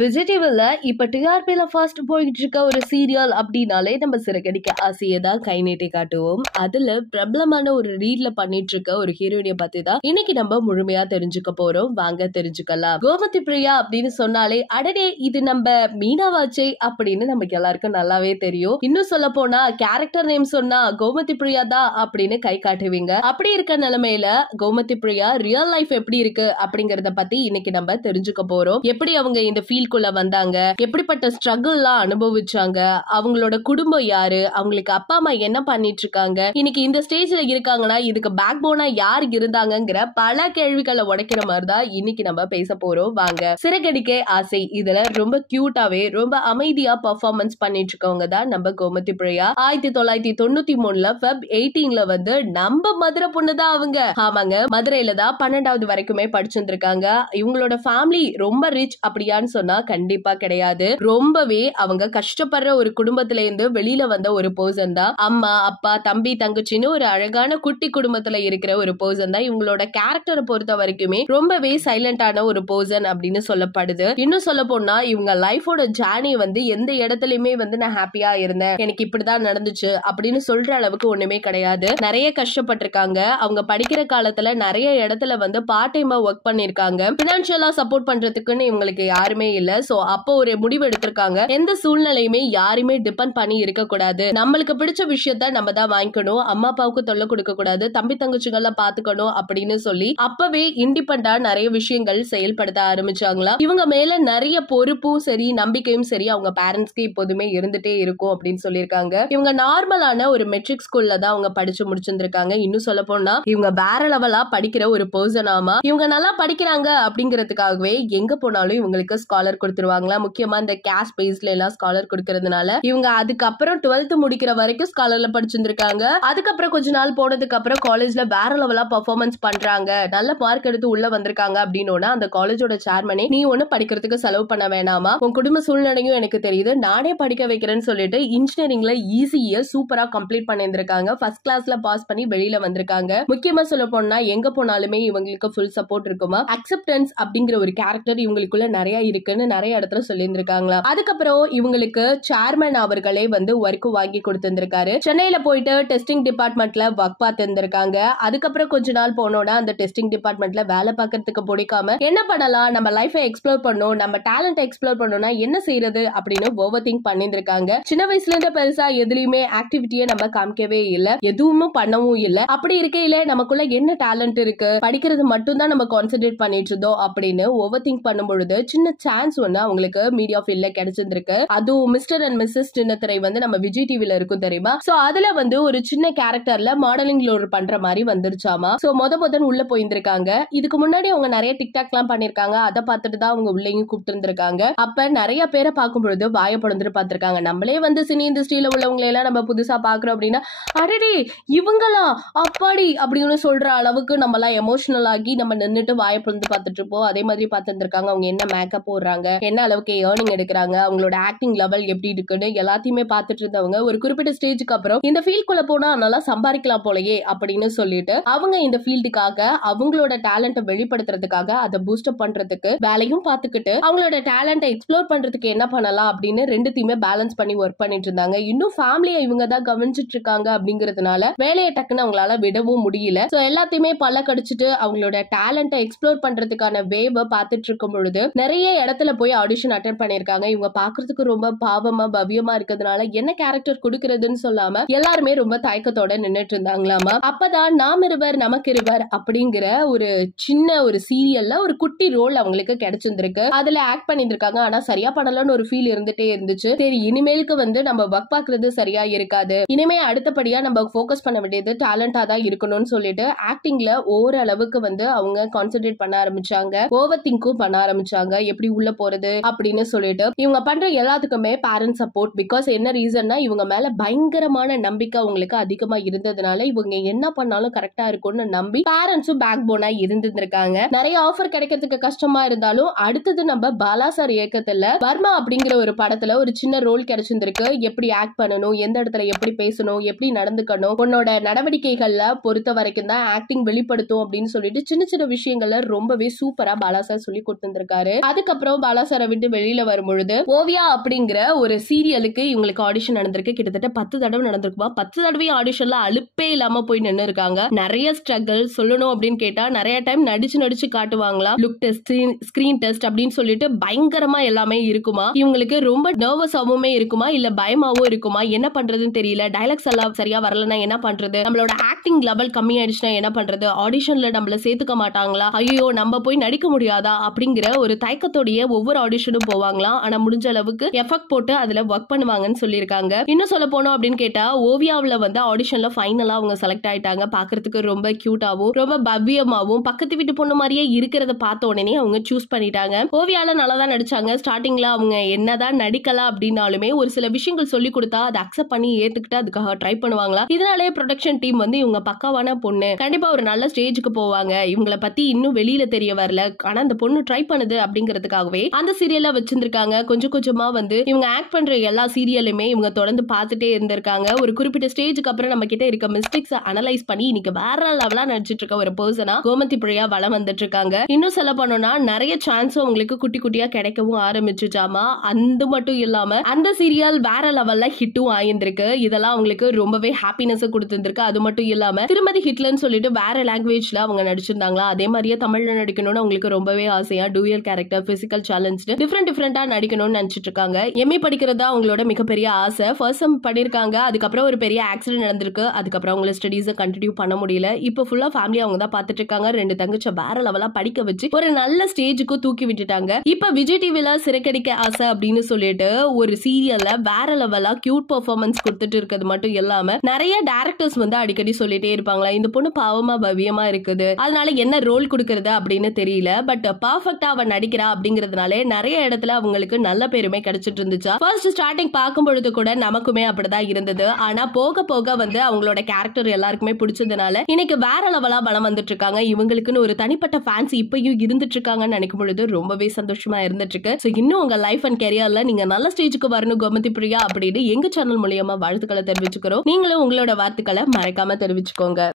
விஜய் டிவில இப்ப டிஆர்பில ஃபர்ஸ்ட் போயிட்டு இருக்க ஒரு சீரியல் அப்படின்னாலே நம்ம சிறகடிக்க ஆசையை தான் கை நீட்டி காட்டுவோம். அதுல பிரபலமான ஒரு ரீட்ல பண்ணிட்டு இருக்க ஒரு ஹீரோயினை பத்தி தான் இன்னைக்கு நம்ம முழுமையா தெரிஞ்சுக்க போறோம். வாங்க தெரிஞ்சுக்கலாம். கோமதி பிரியா அப்படின்னு சொன்னாலே அடடே இது நம்ம மீனாவாச்சே அப்படின்னு நமக்கு எல்லாருக்கும் நல்லாவே தெரியும். இன்னும் சொல்ல போனா கேரக்டர் நேம் சொன்னா கோமதி பிரியா தான் அப்படின்னு கை காட்டுவீங்க. அப்படி இருக்க நிலைமையில கோமதி பிரியா ரியல் லைஃப் எப்படி இருக்கு அப்படிங்கறத பத்தி இன்னைக்கு நம்ம தெரிஞ்சுக்க போறோம். எப்படி அவங்க இந்த ஃபீல்டுக்குள்ள வந்தாங்க, எப்படிப்பட்ட ஸ்ட்ரகிள் எல்லாம் அனுபவிச்சாங்க, அவங்களோட குடும்பம் யாரு, அவங்களுக்கு அப்பா அம்மா என்ன பண்ணிட்டு இருக்காங்க, இன்னைக்கு இந்த ஸ்டேஜ்ல இருக்காங்கன்னா இதுக்கு பேக் போனா யார் இருந்தாங்கிற பல கேள்விகளை உடைக்கிற மாதிரிதான் இன்னைக்கு நம்ம பேச போறோம். வாங்க. சிறகடிக்க ஆசை இதுல ரொம்ப கியூட்டாவே ரொம்ப அமைதியா பெர்ஃபார்மன்ஸ் பண்ணிட்டு இருக்கவங்க தான் நம்ம கோமதி பிரியா. 1993 Feb 18 வந்து நம்ம மதுரை பொண்ணுதான் அவங்க. ஆமாங்க, மதுரையில தான் 12வது வரைக்குமே படிச்சிருந்திருக்காங்க. இவங்களோட ஃபேமிலி ரொம்ப ரிச் அப்படியான்னு சொன்னா கண்டிப்பா கிடையாது. ரொம்பவே அவங்க கஷ்டப்படுற ஒரு குடும்பத்துல இருந்து வெளியில வந்த ஒரு பர்சன் தான். அம்மா அப்பா தம்பி தங்கச்சின்னு ஒரு அழகான குட்டி குடும்பத்துல இருக்கிற ஒரு பர்சன் தான். இவங்களோட கேரக்டரை பொறுத்த வரைக்குமே ரொம்பவே சைலண்டான ஒரு பர்சன் அப்படின்னு சொல்லப்படுது. இன்னும் சொல்ல போனா இவங்க லைஃபோட ஜேர்னி வந்து எந்த இடத்துலயுமே வந்து நான் ஹாப்பியா இருந்தேன், எனக்கு இப்படிதான் நடந்துச்சு அப்படின்னு சொல்ற அளவுக்கு ஒண்ணுமே கிடையாது. நிறைய கஷ்டப்பட்டிருக்காங்க. அவங்க படிக்கிற காலத்துல நிறைய இடத்துல வந்து பார்ட் டைமா ஒர்க் பண்ணிருக்காங்க. பினான்சியலா சப்போர்ட் பண்றதுக்குன்னு இவங்களுக்கு யாருமே இல்ல. சோ அப்போ ஒரு முடிவு எடுத்திருக்காங்க, எந்த சூழ்நிலையுமே யாருமே டிபெண்ட் பண்ணி இருக்க கூடாது, நம்மளுக்கு பிடிச்ச விஷயத்த நம்ம தான் வாங்கிக்கணும், அம்மா அப்பாவுக்கு தொல்லை கொடுக்க கூடாது, தம்பி தங்கச்சிகளை பாத்துக்கணும் அப்படின்னு சொல்லி அப்பவே இண்டிபெண்டா நிறைய விஷயங்கள் செயல்படுத்த ஆரம்பிச்சாங்களாம். இவங்க மேல நிறைய பொறுப்பும் சரி நம்பிக்கையும் சரி அவங்க பேரண்ட்ஸ்க்கு இப்போதுமே இருந்துட்டே இருக்கும் அப்படின்னு சொல்லியிருக்காங்க. இவங்க நார்மலான ஒரு மெட்ரிக் ஸ்கூல்ல தான் அவங்க படிச்சு முடிச்சிருந்திருக்காங்க. இன்னும் சொல்ல போனா இவங்க வேற லெவலா படிக்கிற ஒரு பர்சன். ஆமா, இவங்க நல்லா படிக்கிறாங்க அப்படிங்கறதுக்காகவே எங்க போனாலும் இவங்களுக்கு ஸ்காலர் கொடுத்துருவாங்களா. முக்கியமா இந்த கேஷ் பேஸ்ல எல்லாம் ஸ்காலர் கொடுக்கறதுனால இவங்க அதுக்கப்புறம் 12th முடிக்கிற வரைக்கும் ஸ்காலர்ல படிச்சிருந்திருக்காங்க. அதுக்கப்புறம் கொஞ்ச நாள் போனதுக்கு அப்புறம் காலேஜ்ல வேற லெவலா பெர்ஃபார்மன்ஸ் பண்றாங்க, நல்ல மார்க் எடுத்து உள்ள வந்திருக்காங்க அப்படின்னா அந்த காலேஜோட சேர்மனே நீ ஒண்ணு படிக்கிறதுக்கு செலவு பண்ண வேணாமா, உன் குடும்ப சூழ்நிலையும் எனக்கு தெரியுது, நானே படிக்க வைக்கிறேன்னு சொல்லிட்டு இன்ஜினியரிங்ல ஈஸியா சூப்பரா கம்ப்ளீட் பண்ணிருந்திருக்காங்க. ஃபர்ஸ்ட் கிளாஸ்ல பாஸ் பண்ணி வெளியில வந்திருக்காங்க. முக்கியமா சொல்ல போனா எங்க போனாலுமே இவங்களுக்கு ஃபுல் சப்போர்ட் இருக்குமா. அக்செப்டன்ஸ் அப்படிங்கிற ஒரு கேரக்டர் இவங்களுக்குள்ள நிறைய இருக்குன்னு நிறைய இடத்துல சொல்லியிருந்திருக்காங்களா. அதுக்கப்புறம் இவங்களுக்கு சேர்மன் அவர்களே வந்து ஒர்க் வாங்கி கொடுத்திருந்திருக்காரு. சென்னையில போயிட்டு டெஸ்டிங் டிபார்ட்மெண்ட்ல ஒர்க் பார்த்திருந்திருக்காங்க. அதுக்கப்புறம் கொஞ்ச நாள் போனோட அந்த டெஸ்டிங் டிபார்ட்மெண்ட்ல வேலை பார்க்கறதுக்கு பிடிக்காம என்ன பண்ணலாம், நம்ம லைஃபை எக்ஸ்ப்ளோர் பண்ணணும், நம்ம டேலண்ட் எக்ஸ்ப்ளோர் பண்ணணும்னா என்ன செய்யறது அப்படின்னு ஓவர் திங்க் பண்ணிருக்காங்க. சின்ன வயசுல இருந்து பெருசா எதுலயுமே ஆக்டிவிட்டியை நம்ம காமிக்கவே இல்ல, எதுவும் பண்ணவும் இல்ல. அப்படி இருக்கையில நமக்குள்ள என்ன டேலண்ட் இருக்கு, படிக்கிறது மட்டும் தான் நம்ம கான்சென்ட்ரேட் பண்ணிட்டு இருந்தோம் அப்படின்னு ஓவர் திங்க் பண்ணும் பொழுது சின்ன சான்ஸ் ஒண்ணு அவங்களுக்கு மீடியா ஃபீல்ட்ல கிடைச்சிருக்கு. அதுவும் மிஸ்டர் அண்ட் மிஸ்ஸஸ் சின்னத்திரை வந்து நம்ம விஜய் டிவில இருக்கும் தெரியுமா. சோ அதுல வந்து ஒரு சின்ன கேரக்டர்ல மாடலிங் ரோல் பண்ற மாதிரி வந்துருச்சாமா. சோ முதன் உள்ள போயிருந்திருக்காங்க. இதுக்கு முன்னாடி அவங்க நிறைய டிக்டாக் எல்லாம் பண்ணிருக்காங்க. அதை பார்த்துட்டு தான் அவங்க உள்ளேயும் கூப்பிட்டு இருந்திருக்காங்க. அப்ப நிறைய பேரை பார்க்கும் பொழுது வாய பொழந்துட்டு பார்த்திருக்காங்க. நம்மளே வந்து சினி இண்டஸ்ட்ரியில உள்ளவங்களை எல்லாம் நம்ம புதுசா பாக்குறோம் அப்படின்னா அடடே இவங்களா அப்பாடி அப்படின்னு சொல்ற அளவுக்கு நம்ம எல்லாம் எமோஷனல் ஆகி நம்ம நின்னுட்டு வாய பொழந்து பார்த்துட்டு இருப்போம். அதே மாதிரி பார்த்திருந்திருக்காங்க. அவங்க என்ன மேக்கப் போடுறாங்க, என்ன அளவுக்கு ஏர்னிங் எடுக்கிறாங்க, அவங்களோட ஆக்டிங் லெவல் எப்படி இருக்குன்னு எல்லாத்தையுமே பார்த்துட்டு இருந்தவங்க ஒரு குறிப்பிட்ட ஸ்டேஜுக்கு அப்புறம் இந்த ஃபீல்டுக்குள்ள போனா நல்லா சம்பாதிக்கலாம் போலயே அப்படின்னு சொல்லிட்டு அவங்க இந்த ஃபீல்டுக்காக அவங்களோட டேலண்ட்டை வெளிப்படுத்துறதுக்காக அதை பூஸ்டப் பண்றதுக்கு வேலையும் பார்த்துக்கிட்டு அவங்களோட டேலண்ட்டை எக்ஸ்ப்ளோர் பண்றதுக்கு என்ன பண்ணலாம் அப்படின்னு ரெண்டுத்தையுமே பேலன்ஸ் பண்ணி ஒர்க் பண்ணிட்டு இருந்தாங்க. இன்னும் ஃபேமிலியை இவங்க தான் கவனிச்சிட்டு இருக்காங்க அப்படிங்கறதுனால வேலையை டக்குன்னு அவங்களால விடவும் முடியல. சோ எல்லாத்தையுமே பல்ல கடிச்சிட்டு அவங்களோட டேலண்ட்டை எக்ஸ்ப்ளோர் பண்றதுக்கான வேவ பார்த்துட்டு இருக்கும் பொழுது நிறைய இடத்துல போய் ஆடிஷன் அட்டெண்ட் பண்ணிருக்காங்க. இவங்க பாக்குறதுக்கு ரொம்ப பாவமா பவ்யமா இருக்கிறதுனால என்ன கேரக்டர் கொடுக்கறதுன்னு சொல்லாம எல்லாருமே ரொம்ப தயக்கத்தோட நின்னுட்டு இருந்தாங்களாமா. அப்பதான் நாம் இருவர் நமக்கு இருவர் அப்படிங்கிற ஒரு சின்ன ஒரு சீரியல்ல ஒரு குட்டி ரோல் அவங்களுக்கு கிடைச்சிருந்திருக்கு. அதுல ஆக்ட் பண்ணிருக்காங்க. ஆனா சரியா பண்ணலன்னு ஒரு ஃபீல் இருந்துட்டே இருந்துச்சு. சரி இனிமேலுக்கு வந்து நம்ம ஒர்க் பாக்குறது சரியா இருக்காது, இனிமே அடுத்தபடியா நம்ம போக்கஸ் பண்ண வேண்டியது டேலண்டா தான் இருக்கணும்னு சொல்லிட்டு ஆக்டிங்ல ஓரளவுக்கு வந்து அவங்க கான்சென்ட்ரேட் பண்ண ஆரம்பிச்சாங்க. ஓவர் திங்கும் பண்ண ஆரம்பிச்சாங்க, எப்படி உள்ள போறது அப்படின்னு சொல்லிட்டு. இவங்க பண்ற எல்லாத்துக்குமே பேரண்ட் சப்போர்ட். பிகாஸ் என்ன ரீசன்னா இவங்க மேல பயங்கரமான நம்பிக்கை அவங்களுக்கு அதிகமா இருந்ததுனால இவங்க என்ன பண்ணாலும் கரெக்டா இருக்கும்னு நம்பி பேரண்ட்ஸும் பேக் போனா இருந்திருக்காங்க. நிறைய ஆஃபர் கிடைக்கிறதுக்கு கஷ்டமா இருந்தாலும் அடுத்தது நம்ம பாலா சார் இயக்கத்துல வர்மா அப்படிங்கிற ஒரு படத்துல ஒரு சின்ன ரோல் கிடைச்சிருக்கு. எப்படி ஆக்ட் பண்ணணும், எந்த இடத்துல எப்படி பேசணும், எப்படி நடந்துக்கணும், உன்னோட நடவடிக்கைகள்ல பொறுத்த வரைக்கும் தான் ஆக்டிங் வெளிப்படுத்தும் அப்படின்னு சொல்லிட்டு சின்ன சின்ன விஷயங்கள்ல ரொம்பவே சூப்பரா பாலா சார் சொல்லி கொடுத்திருக்காரு. அதுக்கப்புறம் பாலாசாரை விட்டு வெளியில வரும்பொழுது ஓவியா அப்படிங்கிற ஒரு சீரியலுக்கு இவங்களுக்கு ஆடிஷன் நடந்திருக்கு. கிட்டத்தட்ட 10 தடவை நடந்திருக்குமா. 10 தடவையும் ஆடிஷன்ல அலுப்பே இல்லாம போய் நின்று இருக்காங்க. நிறைய ஸ்ட்ரகிள் சொல்லணும் அப்படின்னு கேட்டா நிறைய டைம் நடிச்சு காட்டுவாங்களாம். லுக் டெஸ்ட், ஸ்கிரீன் டெஸ்ட் அப்படின்னு சொல்லிட்டு பயங்கரமா எல்லாமே இருக்குமா. இவங்களுக்கு ரொம்ப நர்வஸாவுமே இருக்குமா இல்ல பயமாவும் இருக்குமா, என்ன பண்றதுன்னு தெரியல. டைலாக்ஸ் எல்லாம் சரியா வரலன்னா என்ன பண்றது, நம்மளோட ஆக்டிங் லெவல் கம்மி ஆயிடுச்சுன்னா என்ன பண்றது, ஆடிஷன்ல நம்மள சேர்த்துக்க மாட்டாங்களா, ஐயோ நம்ம போய் நடிக்க முடியாதா அப்படிங்கிற ஒரு தயக்கத்தோடைய ஒவ்வொரு ஆடிஷனும் போவாங்களாம். ஆனா முடிஞ்ச அளவுக்கு எஃபெக்ட் போட்டு அதுல ஒர்க் பண்ணுவாங்கன்னு சொல்லியிருக்காங்க. இன்னும் சொல்ல போனோம் அப்படின்னு கேட்டா ஓவியாவுல வந்து ஆடிஷன்ல ஃபைனலா அவங்க செலக்ட் ஆயிட்டாங்க. பாக்குறதுக்கு ரொம்ப கியூட்டாவும் ரொம்ப பவ்யமாவும் பக்கத்து வீட்டு பொண்ணு மாதிரியே இருக்கிறத பார்த்த உடனே அவங்க சூஸ் பண்ணிட்டாங்க. ஓவியால நல்லா தான் நடிச்சாங்க. ஸ்டார்டிங்ல அவங்க என்னதான் நடிக்கலாம் அப்படின்னாலுமே ஒரு சில விஷயங்கள் சொல்லி கொடுத்தா அதை அக்செப்ட் பண்ணி ஏத்துக்கிட்டு அதுக்காக ட்ரை பண்ணுவாங்களா. இதனாலே ப்ரொடக்ஷன் டீம் வந்து இவங்க பக்காவான பொண்ணு, கண்டிப்பா ஒரு நல்ல ஸ்டேஜுக்கு போவாங்க, இவங்களை பத்தி இன்னும் வெளியில தெரிய வரல, ஆனா அந்த பொண்ணு ட்ரை பண்ணுது அப்படிங்கிறதுக்காகவே அந்த சீரியல்ல வச்சிருந்திருக்காங்க. கொஞ்சம் கொஞ்சமா வந்து இவங்க ஆக்ட் பண்ற எல்லா சீரியலுமே இவங்க தொடர்ந்து பார்த்துட்டே இருந்திருக்காங்க. ஒரு குறிப்பிட்ட ஸ்டேஜுக்கு அப்புறம் நம்ம கிட்ட இருக்க மிஸ்டேக்ஸ் அனலைஸ் பண்ணி இன்னைக்கு வேற லெவலா நடிச்சிட்டு இருக்க ஒரு பர்சனா கோமதி பிரியா வளம் வந்துட்டு இருக்காங்க. இன்னும் சொல்ல போனோம்னா நிறைய சான்ஸும் அவங்களுக்கு குட்டி குட்டியா கிடைக்கவும் ஆரம்பிச்சுச்சாமா. அந்த மட்டும் இல்லாம அந்த சீரியல் வேற லெவல்ல ஹிட்டும் ஆயிருந்திருக்கு. இதெல்லாம் அவங்களுக்கு ரொம்பவே ஹாப்பினஸ் கொடுத்திருக்கு. அது மட்டும் இல்லாம திருமதி ஹிட்லர்னு சொல்லிட்டு வேற லாங்குவேஜ்ல அவங்க நடிச்சிருந்தாங்களா. அதே மாதிரியே தமிழ்ல நடிக்கணும்னு அவங்களுக்கு ரொம்பவே ஆசையா டூயல் கேரக்டர், பிசிக்கல் சேலஞ்ச், டிஃபரெண்டா நடிக்கணும்னு நினைச்சிட்டு இருக்காங்க. எம்ஏ படிக்கிறதா அவங்களோட மிகப்பெரிய ஆசை. ஃபர்ஸ்ட் செம் பண்ணிருக்காங்க. அதுக்கப்புறம் ஒரு பெரிய ஆக்சிடென்ட் நடந்திருக்கு. அதுக்கப்புறம் அவங்கள ஸ்டடீஸை கண்டினியூ பண்ண முடியல. இப்போ ஃபுல்லா ஃபேமிலி அவங்க தான் பார்த்துட்டு இருக்காங்க. 2 தங்கச்ச வேற லெவலா படிக்க வச்சு ஒரு நல்ல ஸ்டேஜுக்கு தூக்கி விட்டுட்டாங்க. இப்ப விஜய் டிவில சிறக்கடிக்க ஆசை அப்படின்னு சொல்லிட்டு ஒரு சீரியல்ல வேற லெவலா கியூட் பெர்ஃபார்மன்ஸ் கொடுத்துட்டு இருக்கிறது மட்டும் இல்லாம நிறைய டைரக்டர்ஸ் வந்து அடிக்கடி சொல்லிட்டே இருப்பாங்களா, இந்த பொண்ணு பாவமா பவ்யமா இருக்குது, அதனால என்ன ரோல் கொடுக்கறது அப்படின்னு தெரியல, பட் பர்ஃபெக்ட்டா அவ நடிக்கிறா அப்படிங்கறதுனால நிறைய இடத்துல அவங்களுக்கு நல்ல பேருமே கிடைச்சிட்டு இருந்துச்சா. ஃபர்ஸ்ட் ஸ்டார்டிங் பார்க்கும்பொழுது கூட நமக்குமே அப்படிதான் இருந்தது. ஆனா போக போக வந்து அவங்களோட கேரக்டர் எல்லாருக்குமே பிடிச்சதுனால இன்னைக்கு வேற லெவலா பலம் வந்துட்டு இருக்காங்க. இவங்களுக்குன்னு ஒரு தனிப்பட்ட ஃபேன்ஸ் இப்பயும் இருந்துட்டு இருக்காங்கன்னு நினைக்கும் பொழுது ரொம்பவே சந்தோஷமா இருந்துட்டு இருக்கு. சோ இன்னும் உங்க லைஃப் அண்ட் கெரியர்ல நீங்க நல்ல ஸ்டேஜுக்கு வரணும் கோமதி பிரியா அப்படின்னு எங்க சேனல் மூலியமா வாழ்த்துக்களை தெரிவிச்சுக்கிறோம். நீங்களும் உங்களோட வாழ்த்துக்களை மறைக்காம தெரிவிச்சுக்கோங்க.